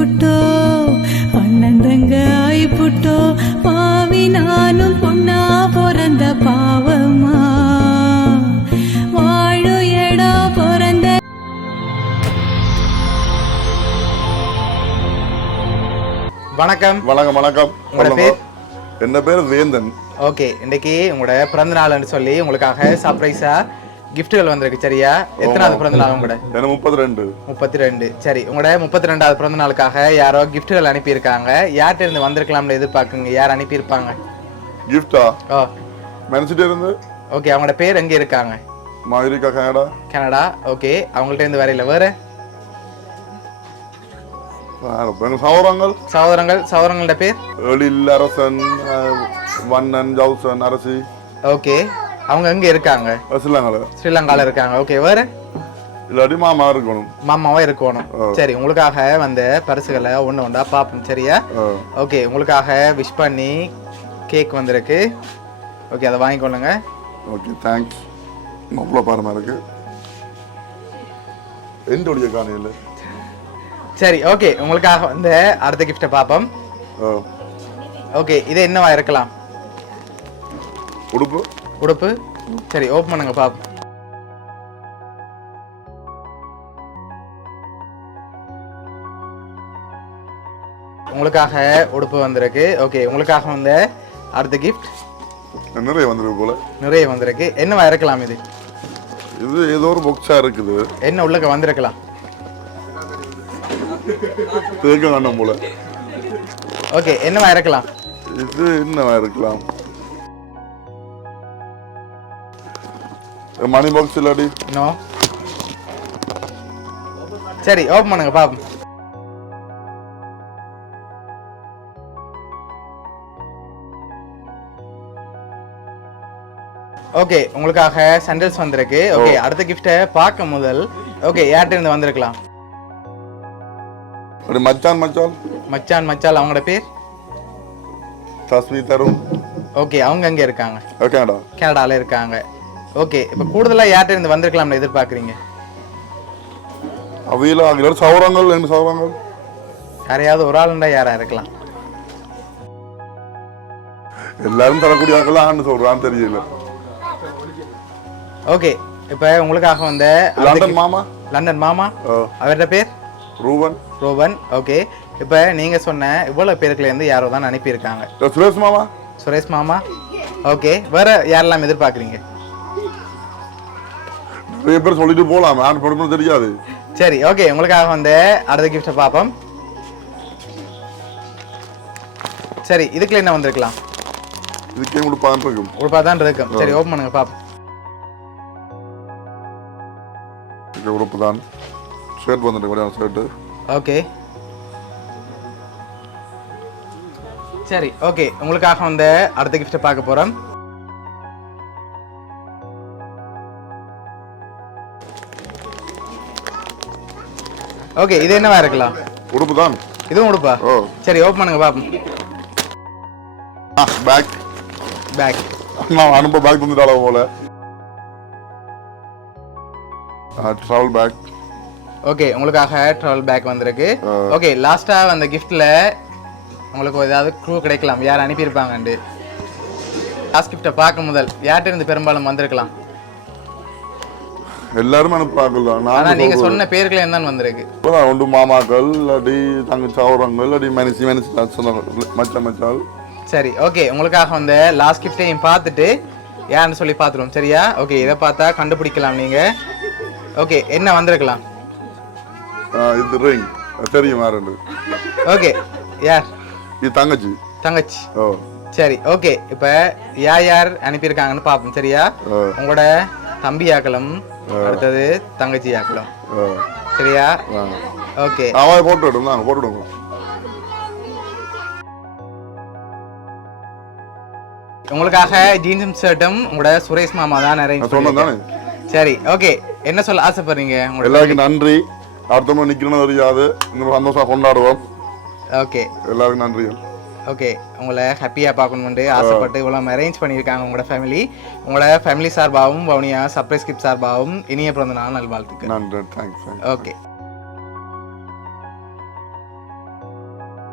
புட்டோ அண்ணன் தங்க ஆய் புட்டோ பாவி நானும் பொண்ணா பிறந்த பாவமா வாழு எடா பிறந்த. வணக்கம். வணக்கம் வணக்கம். உங்களோட பேர்? என்ன பேர் வேந்தன். ஓகே, இன்னைக்கு உங்களோட பிறந்த நாள்னு சொல்லி உங்களுக்காக சர்ப்ரைஸா கிஃப்ட்டுகள் வந்திருக்கு. சரியா? எத்தனாவது பிறந்த நாள் உங்களோட? 32. சரி, உங்களோட 32வது பிறந்த நாளுக்காக யாரோ கிஃப்ட்டுகள் அனுப்பியிருக்காங்க. யார்கிட்ட இருந்து வந்திருக்கலாம்னு எதிர்பார்க்குங்க. யார் அனுப்பியிருப்பாங்க கிஃப்டா? ஓ, மேன்சிட்டி இருந்து. ஓகே, அவங்களோட பேர் எங்கே இருக்காங்க? America, Canada. ஓகே, அவங்கள்ட்ட இருந்து வரையில வேற சகோதரங்களோட பேர்? அரசன், வண்ணன், ஜவுசன், அரசி. ஓகே, அவங்க எங்க இருக்காங்க? ஸ்ரீலங்கால இருக்காங்க. ஓகே, வேற? இல்லாட்டி மாமா இருக்கணும். மாமாவா இருக்கணும். சரி, உங்களுக்காக வந்த பரிசுகளை ஒண்ணு ஒன்றா பார்ப்போம். சரியா? ஓகே, உங்களுக்காக விஷ் பண்ணி கேக் வந்திருக்கு. ஓகே, அதை வாங்கிக்கொள்ளுங்க. Okay, thanks. அவ்வளோ பாரமா இருக்கு. என்னுடைய காணியில். சரி, ஓகே, உங்களுக்காக வந்து அடுத்த கிஃப்டை பார்ப்போம். ஓகே, இது என்னவா இருக்கலாம்? உடுப்பு. சரி, ஓப்பன் பண்ணுங்க பாப்போம். உங்களுக்காக உடுப்பு வந்திருக்கு. ஓகே, உங்களுக்காக வந்து அடுத்த கிஃப்ட் நிறைய வந்திருக்கு போல. நிறைய வந்திருக்கு. என்னவா இருக்கலாம்? இது ஏதோ ஒரு பாக்ஸா இருக்குது. என்ன உள்ளக்க வந்திருக்கலாம்? போல. ஓகே, என்னவா இருக்கலாம்? இது என்னவா இருக்கலாம்? மணி பாக்ஸ் இல்லாடி? நோ. சரி, ஓபன் பண்ணுங்க பாப்போம். ஓகே, உங்களுக்காக சாண்டல்ஸ் வந்திருக்கு. ஓகே, அடுத்த கிஃப்ட்டை பார்க்க முதல் ஓகே, யார்கிட்ட இருந்து வந்திருக்கலாம்? மச்சான் அவங்களோட பேர்? தஸ்மி தரும். ஓகே, அவங்க எங்க இருக்காங்க? கனடால இருக்காங்க. ஓகே, இப்ப கூடுதலா யார்கிட்ட இருந்து வந்திருக்கலாம்னு எதிர்பார்க்கறீங்க? சௌரங்கள் யாரையாவது ஒரு ஆளுண்டா யாரா இருக்கலாம்? எல்லாரும் தரக்கூடிய ஆட்கள் சொல்றான்னு தெரியல. ஓகே, இப்ப உங்களுக்காக வந்த லண்டன் மாமா அவரோட பேர்? ரூபன். ஓகே, இப்ப நீங்க சொன்ன இவ்வளவு பேருக்குல இருந்து யாரோ தான் அனுப்பி இருக்காங்க. சுரேஷ் மாமா. ஓகே, வேற யாரெல்லாம் எதிர்பார்க்கறீங்க? நிறைய பேர் சொல்லிட்டு போலாம், நான் படுறது தெரியாது. சரி, ஓகே, உங்களுக்காக வந்து அடுத்த கிஃப்ட் பாப்போம். சரி, இதுக்குள்ள என்ன வந்திருக்கலாம்? இதுக்கே உடுப்பா தான் இருக்கும். சரி, ஓபன் பண்ணுங்க பாப்போம். உடுப்பு தான். ஷர்ட் வந்துட்டு ஷர்ட். ஓகே, சரி, ஓகே, உங்களுக்காக வந்து அடுத்த கிஃப்ட் பார்க்க போறோம். ஓகே, இது என்னவா இருக்கலாம்? உடுப்பு தான். இதுவும் உடுப்பா? சரி, ஓபன் பண்ணுங்க பாப்போம். பேக். நான் அனுப்ப பேக் தந்துட்டால போல. Travel bag. ஓகே, உங்களுக்காக ட்ராவல் பேக் வந்திருக்கு. ஓகே, லாஸ்டா அந்த கிஃப்ட்ல உங்களுக்கு ஏதாவது க்ளூ கிடைக்கலாம் யார் அனுப்பியிருப்பாங்கன்னு. லாஸ்ட் கிஃப்டை பார்க்க முதல் யார்கிட்ட இருந்து பெரும்பாலும் வந்திருக்கலாம்? எல்லாரும் அனுப்பாக்கலாம். ஆனா நீங்க சொன்ன பேர்களே தான் வந்திருக்கு. ஒன்று மாமாக்கள், இல்லாட்டி தங்க சௌரங்கள், இல்லாட்டி மச்சால். சரி, ஓகே, உங்களுக்காக வந்து லாஸ்ட் கிஃப்டையும் பார்த்துட்டு யாருன்னு சொல்லி பார்த்துருவோம். சரியா? ஓகே, இதை பார்த்தா கண்டுபிடிக்கலாம் நீங்க. ஓகே, என்ன வந்திருக்கலாம்? இது ரிங் தெரியும். ஓகே, யார்? இது தங்கச்சி. சரி, ஓகே, இப்ப யார் அனுப்பியிருக்காங்கன்னு பார்ப்போம். சரியா? உங்களோட தம்பியாக்களும் அடுத்தது தங்கச்சியாக்களும். சரியா? ஓகே, போட்டுடுங்க. உங்களுக்காக ஜீன்ஸும் ஷர்ட்டும் உங்களோட சுரேஷ் மாமா தான் அரேஞ்ச் பண்ணாங்க. சரி, ஓகே, என்ன சொல்ல ஆசைப்படுறீங்க? எல்லாருக்கும் நன்றி. அடுத்த முறை நிக்கணும்னு தெரியாது, இன்னும் சந்தோஷமா கொண்டாடுவோம். ஓகே, எல்லாருக்கும் நன்றி. ஓகே, உங்களை ஹாப்பியாக பார்க்கணும்னு ஆசைப்பட்டு இவ்வளோ அரேஞ்ச் பண்ணியிருக்காங்க உங்களோட ஃபேமிலி. உங்களோட ஃபேமிலி சார்பாகவும் வவுனியா சர்ப்ரைஸ் கிஃப்ட் சார்பாகவும் இனிய பிறந்த நாள் நல்வாழ்த்துக்கள். நன்றி. தேங்க்ஸ். ஓகே.